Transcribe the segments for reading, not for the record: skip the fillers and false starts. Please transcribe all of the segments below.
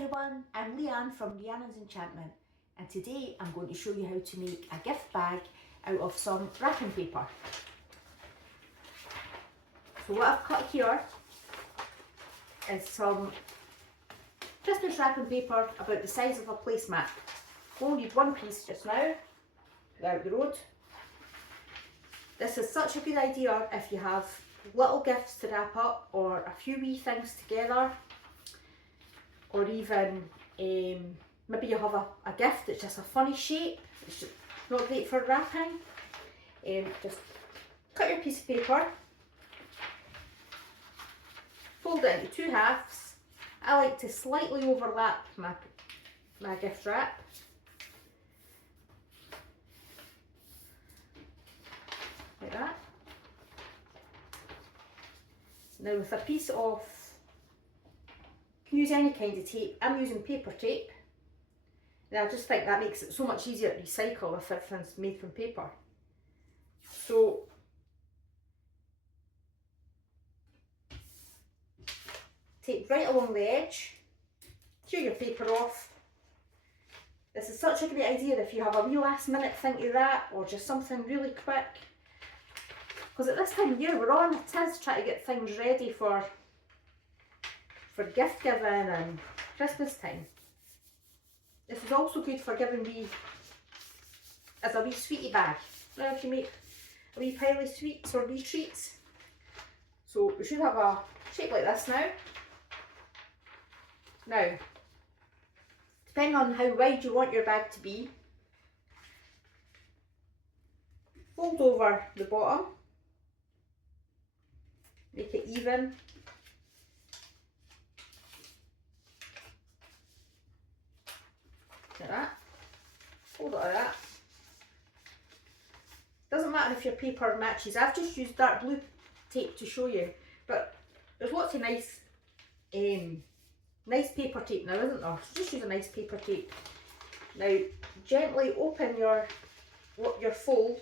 everyone, I'm Leanne from Leanne's Enchantment, and today I'm going to show you how to make a gift bag out of some wrapping paper. So what I've cut here is some Christmas wrapping paper about the size of a placemat. We'll need one piece just now, put out the road. This is such a good idea if you have little gifts to wrap up or a few wee things together, or even maybe you have a gift that's just a funny shape, it's just not great for wrapping. Just cut your piece of paper, fold it into two halves. I like to slightly overlap my gift wrap. Like that. Now with a piece of, you can use any kind of tape, I'm using paper tape. And I just think that makes it so much easier to recycle if everything's made from paper. So tape right along the edge, tear your paper off. This is such a great idea if you have a wee last minute thing to wrap or just something really quick. Because at this time of year we're on it is trying to get things ready for gift giving and Christmas time. This is also good for giving as a wee sweetie bag. Now if you make a wee pile of sweets or wee treats. So we should have a shape like this now. Now, depending on how wide you want your bag to be, fold over the bottom, make it even. Like that. Hold it like that. Doesn't matter if your paper matches. I've just used dark blue tape to show you, but there's lots of nice paper tape now, isn't there? So just use a nice paper tape. Now gently open your fold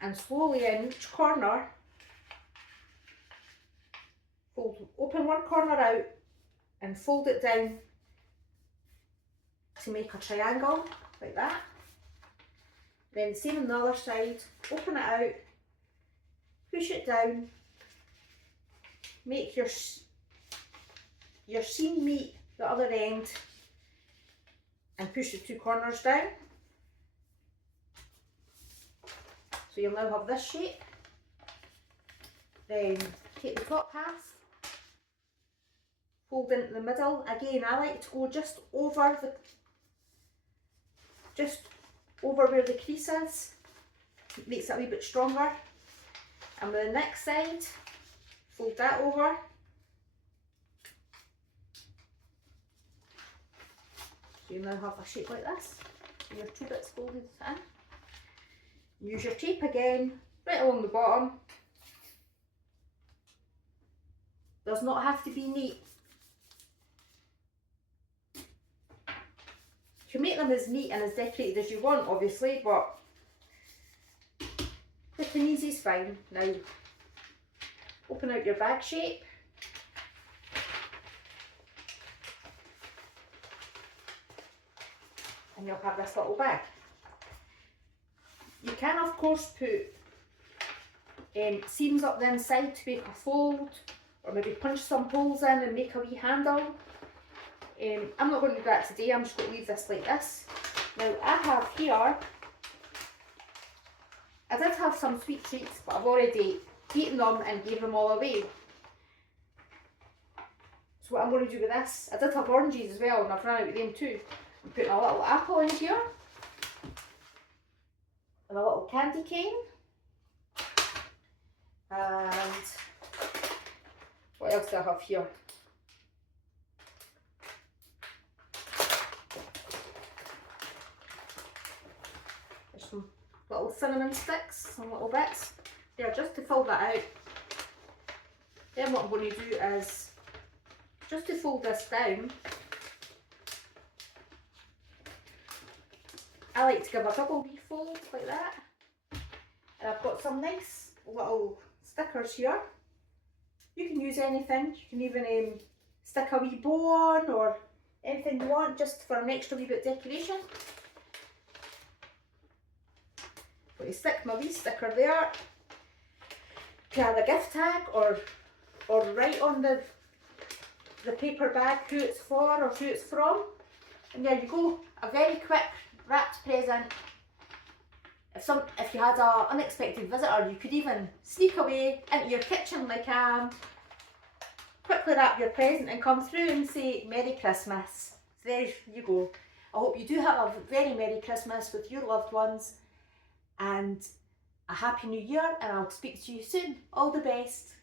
and slowly in each corner open one corner out and fold it down to make a triangle like that. Then same on the other side, open it out, push it down, make your seam meet the other end and push the two corners down. So you'll now have this shape. Then take the top half, fold into the middle. Again, I like to go just over where the crease is. It makes it a wee bit stronger. And with the next side, fold that over. So you now have a shape like this. Your two bits folded in. Use your tape again, right along the bottom. Does not have to be neat. You can make them as neat and as decorated as you want, obviously, but quick and easy is fine. Now, open out your bag shape. And you'll have this little bag. You can, of course, put seams up the inside to make a fold, or maybe punch some holes in and make a wee handle. I'm not going to do that today, I'm just going to leave this like this. Now I have here, I did have some sweet treats, but I've already eaten them and gave them all away. So what I'm going to do with this, I did have oranges as well and I've run out of them too. I'm putting a little apple in here, and a little candy cane, and what else do I have here? Some little cinnamon sticks, some little bits there just to fill that out. Then what I'm going to do is, just to fold this down, I like to give a double refold like that. And I've got some nice little stickers here. You can use anything, you can even stick a wee bow on or anything you want just for an extra wee bit of decoration. But you stick my wee sticker there to have a gift tag or write on the paper bag who it's for or who it's from. And there you go, a very quick wrapped present. If you had an unexpected visitor, you could even sneak away into your kitchen like I am, quickly wrap your present and come through and say Merry Christmas. There you go. I hope you do have a very Merry Christmas with your loved ones and a Happy New Year, and I'll speak to you soon. All the best.